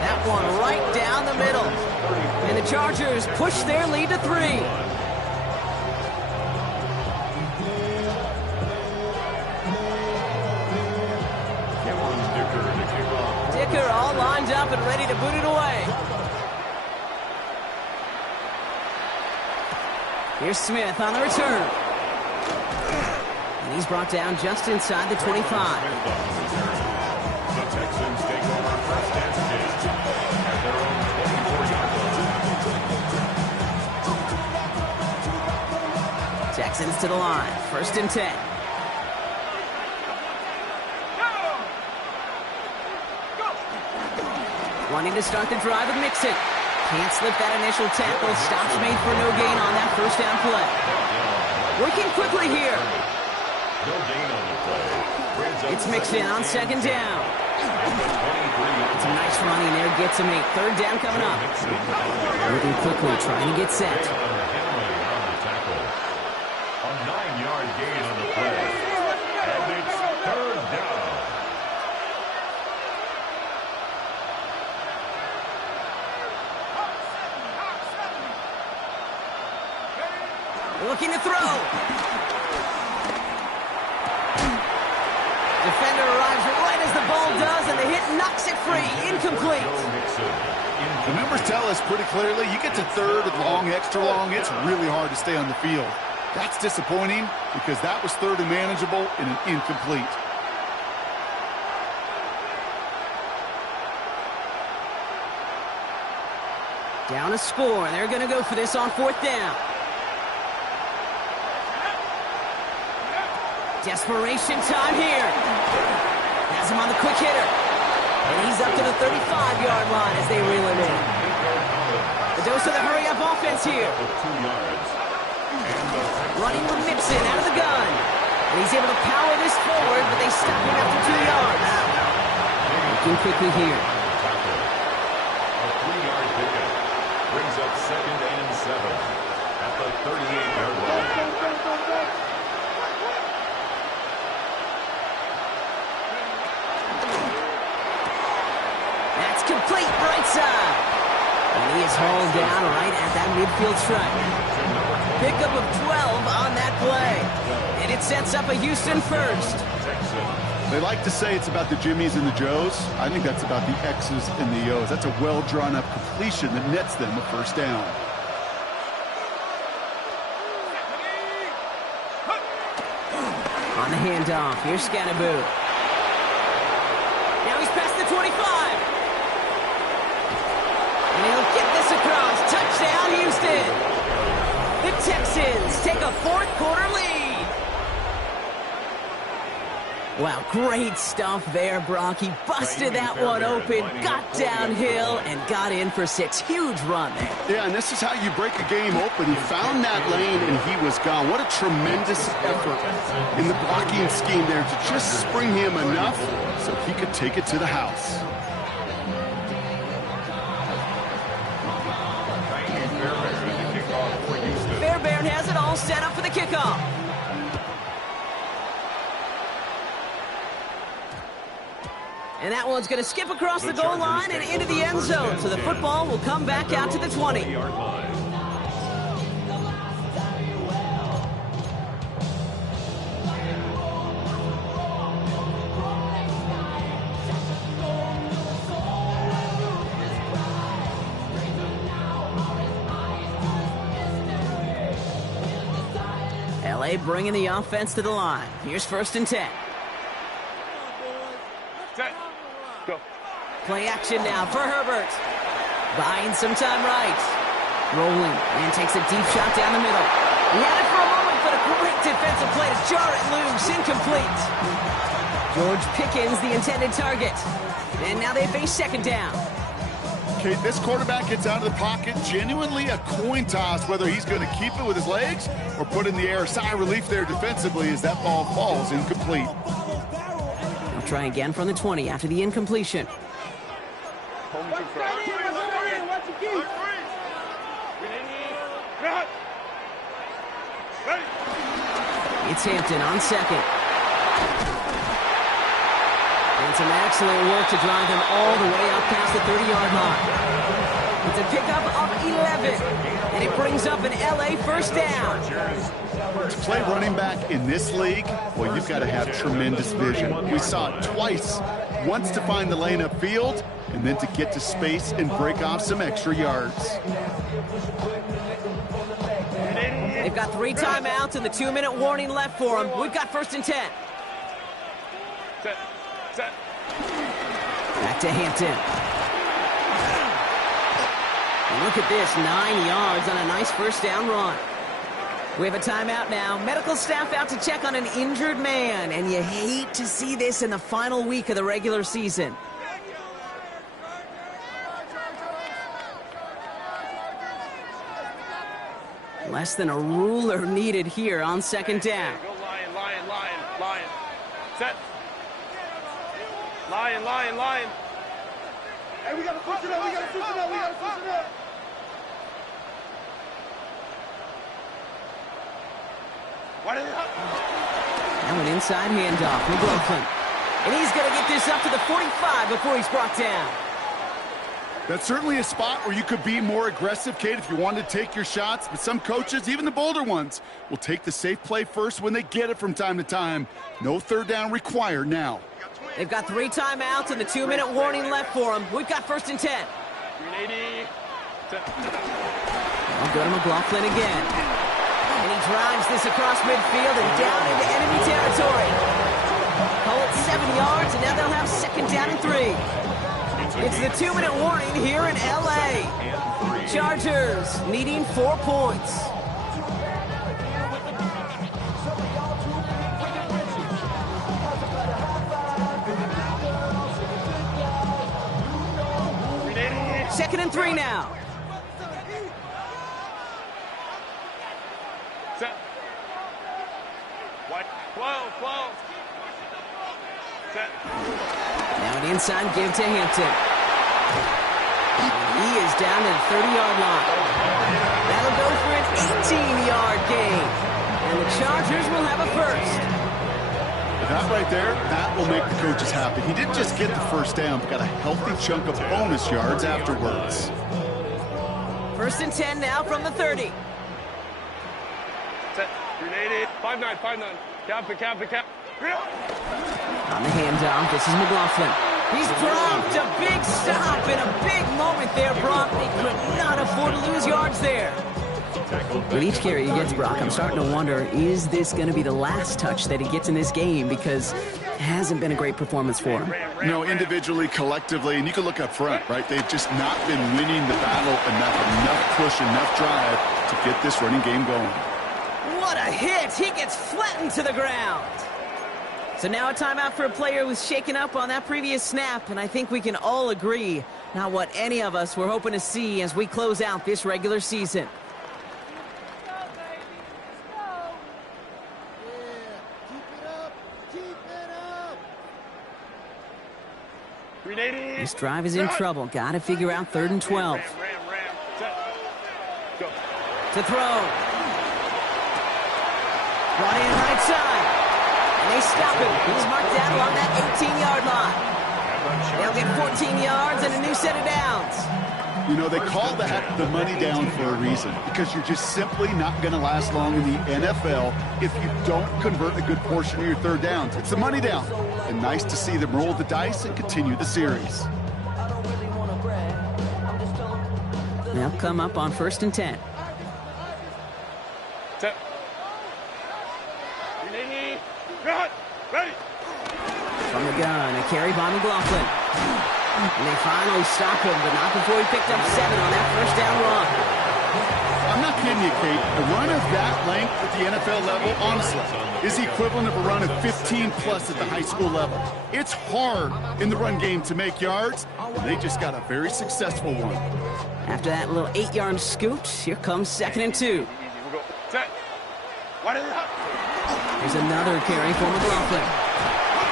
That one right down the middle. And the Chargers push their lead to 3. Dicker all lined up and ready to boot it away. Here's Smith on the return. And he's brought down just inside the 25. The Texans take over first and 10 at their own 24-yard line. Texans to the line. First and 10. Wanting to start the drive with Mixon. Can't slip that initial tackle. Stops made for no gain on that first down play. Working quickly here. No gain on the play. It's Mixon on second down. It's a nice running there. Gets him 8. Third down coming up. Moving quickly, trying to get set. A 9-yard gain on the play. And it's third down. Looking to throw. Defender arrives right as the ball does, and the hit knocks it free. Incomplete. The numbers tell us pretty clearly, you get to third and long, extra long, it's really hard to stay on the field. That's disappointing because that was third and manageable and an incomplete. Down a score, and they're going to go for this on fourth down. Desperation time here. Has him on the quick hitter. And he's up to the 35-yard line as they reel him in. The dose of the hurry-up offense here. Running with Mixon out of the gun. And he's able to power this forward, but they stop him after 2 yards. Looking quickly here. A 3-yard pickup brings up second and 7 at the 38-yard line. Complete right side. And he is hauled down right at that midfield stripe. Pickup of 12 on that play. And it sets up a Houston first. They like to say it's about the Jimmies and the Joes. I think that's about the X's and the O's. That's a well-drawn-up completion that nets them a first down. On the handoff, here's Scannaboo. Now he's past the 25. And he'll get this across. Touchdown, Houston. The Texans take a fourth-quarter lead. Wow, great stuff there, Brock. He busted that one open, got downhill, and got in for 6. Huge run there. Yeah, and this is how you break a game open. He found that lane, and he was gone. What a tremendous effort in the blocking scheme there to just spring him enough so he could take it to the house. Fairbairn has it all set up for the kickoff. And that one's going to skip across the goal line and into the end zone. So the football will come back out to the 20. LA bringing the offense to the line. Here's first and 10. Go. Play action now for Herbert. Buying some time right. Rolling and takes a deep shot down the middle. He had it for a moment, but a great defensive play to jar it loose. Incomplete. George Pickens, the intended target. And now they face second down. Okay, this quarterback gets out of the pocket, genuinely a coin toss, whether he's going to keep it with his legs or put it in the air. Sigh of relief there defensively as that ball falls incomplete. They'll try again from the 20 after the incompletion. It's Hampton on second. And some excellent work to drive them all the way up past the 30-yard line. It's a pickup of 11, and it brings up an LA first down. To play running back in this league, well, you've got to have tremendous vision. We saw it twice. Once to find the lane upfield, and then to get to space and break off some extra yards. They've got 3 timeouts and the 2-minute warning left for them. We've got 1st and 10. Set. Back to Hampton. And look at this, 9 yards on a nice first down run. We have a timeout now. Medical staff out to check on an injured man, and you hate to see this in the final week of the regular season. Less than a ruler needed here on 2nd down. Go lion. Set. Lion. Hey, we got to push it up. What is it? Now an inside handoff, McLaughlin. And he's going to get this up to the 45 before he's brought down. That's certainly a spot where you could be more aggressive, Kate, if you wanted to take your shots. But some coaches, even the bolder ones, will take the safe play first when they get it from time to time. No 3rd down required now. They've got 3 timeouts and the 2-minute warning left for them. We've got 1st and 10. 380. I'll go to McLaughlin again. And he drives this across midfield and down into enemy territory. Call it 7 yards, and now they'll have 2nd down and 3. It's the 2-minute warning here in LA. Chargers needing 4 points. Second and 3 now. Set. What? 12. Set. Now an inside give to Hampton. And he is down to the 30-yard line. That'll go for an 18-yard gain. And the Chargers will have a first. That right there, that will make the coaches happy. He didn't just get the first down, but got a healthy chunk of bonus yards afterwards. 1st and 10 now from the 30. Set. 380. 5-9. Cap. On the handoff, this is McLaughlin. He's dropped a big stop and a big moment there, Brock. They could not afford to lose yards there. With each carry he gets, Brock, I'm starting to wonder, is this going to be the last touch that he gets in this game? Because it hasn't been a great performance for him. No, individually, collectively, and you can look up front, right? They've just not been winning the battle enough push, enough drive to get this running game going. What a hit! He gets flattened to the ground. So now a timeout for a player who was shaken up on that previous snap, and I think we can all agree, not what any of us were hoping to see as we close out this regular season. This drive is in trouble. Got to figure out 3rd and 12. Ram. Set. Go. To throw. Brought in right side. And they stop him. He's marked down along that 18-yard line. They'll get 14 yards and a new set of downs. You know, they call that the money down for a reason, because you're just simply not going to last long in the NFL if you don't convert a good portion of your 3rd downs. It's the money down. And nice to see them roll the dice and continue the series. They'll come up on 1st and 10. Set. 380. Ready. From the gun, a carry by McLaughlin. And they finally stop him, but not before he picked up 7 on that first down run. I'm not kidding you, Kate. A run of that length at the NFL level, honestly, is the equivalent of a run of 15-plus at the high school level. It's hard in the run game to make yards, and they just got a very successful one. After that little 8-yard scoot, here comes 2nd and 2. Easy. We'll go. Set. What is it? Here's another carry for McLaughlin.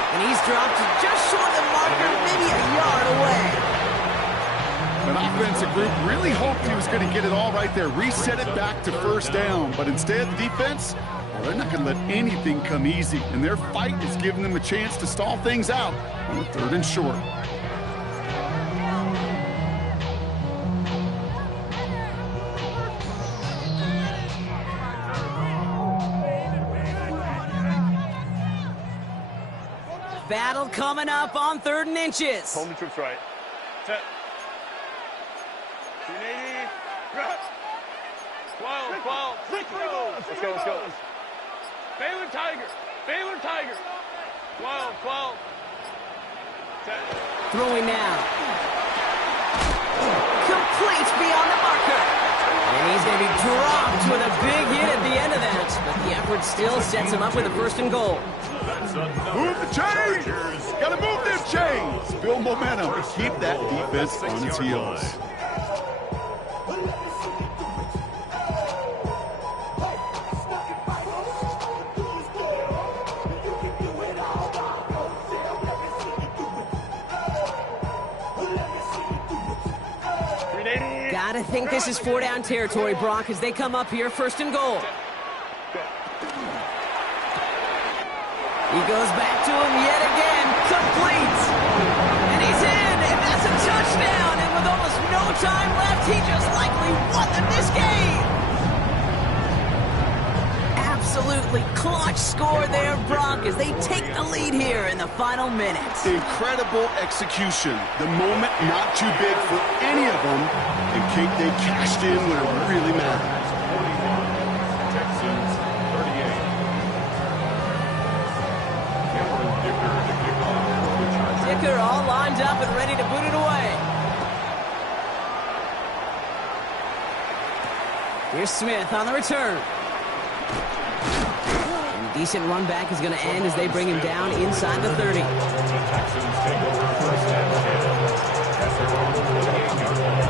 And he's dropped just short of the marker, maybe a yard away. An offensive group really hoped he was going to get it all right there, reset it back to first down. But instead, the defense, well, they're not going to let anything come easy. And their fight is giving them a chance to stall things out on a 3rd and short. Battle coming up on 3rd and inches. Home the troops right. Set. 380. Drop. 12. Let's go. Baylor Tiger. 12. Set. Throwing now. Completes beyond the marker. And he's going to be dropped with a big hit at the end of that. But the effort still sets him up with a 1st and goal. Move the chains! Gotta move them chains! Build momentum. Keep that defense on its heels. Gotta think this is 4-down territory, Brock, as they come up here, 1st and goal. He goes back to him yet again, complete. And he's in, and that's a touchdown. And with almost no time left, he just likely won this game. Absolutely clutch score there, Brock, as they take the lead here in the final minutes. Incredible execution. The moment not too big for any of them. And Kate, they cashed in when it really mattered. Texans 38. Dicker all lined up and ready to boot it away. Here's Smith on the return. And decent run back is going to end as they bring him down inside the 30. The Texans take over 1st and 10. As they're on the 48-yard line.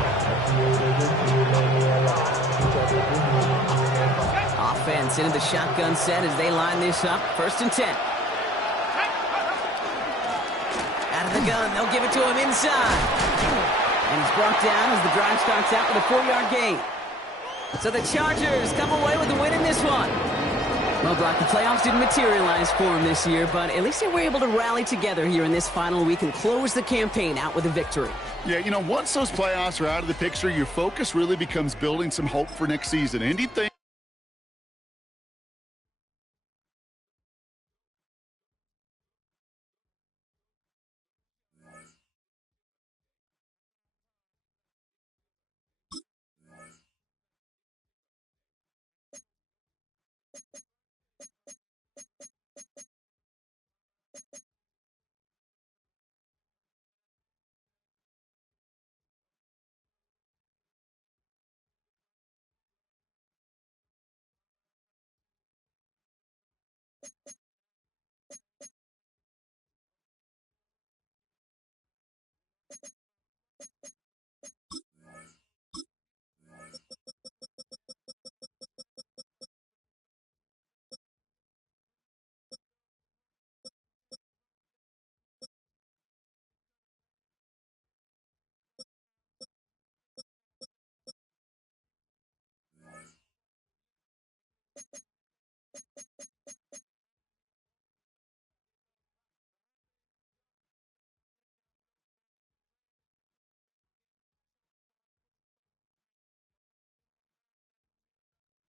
Offense into the shotgun set as they line this up. 1st and 10. Out of the gun, they'll give it to him inside. And he's brought down as the drive starts out with a 4-yard gain. So the Chargers come away with the win in this one. Well, Brock, the playoffs didn't materialize for them this year, but at least they were able to rally together here in this final week and close the campaign out with a victory. Yeah, you know, once those playoffs are out of the picture, your focus really becomes building some hope for next season. Indy thinks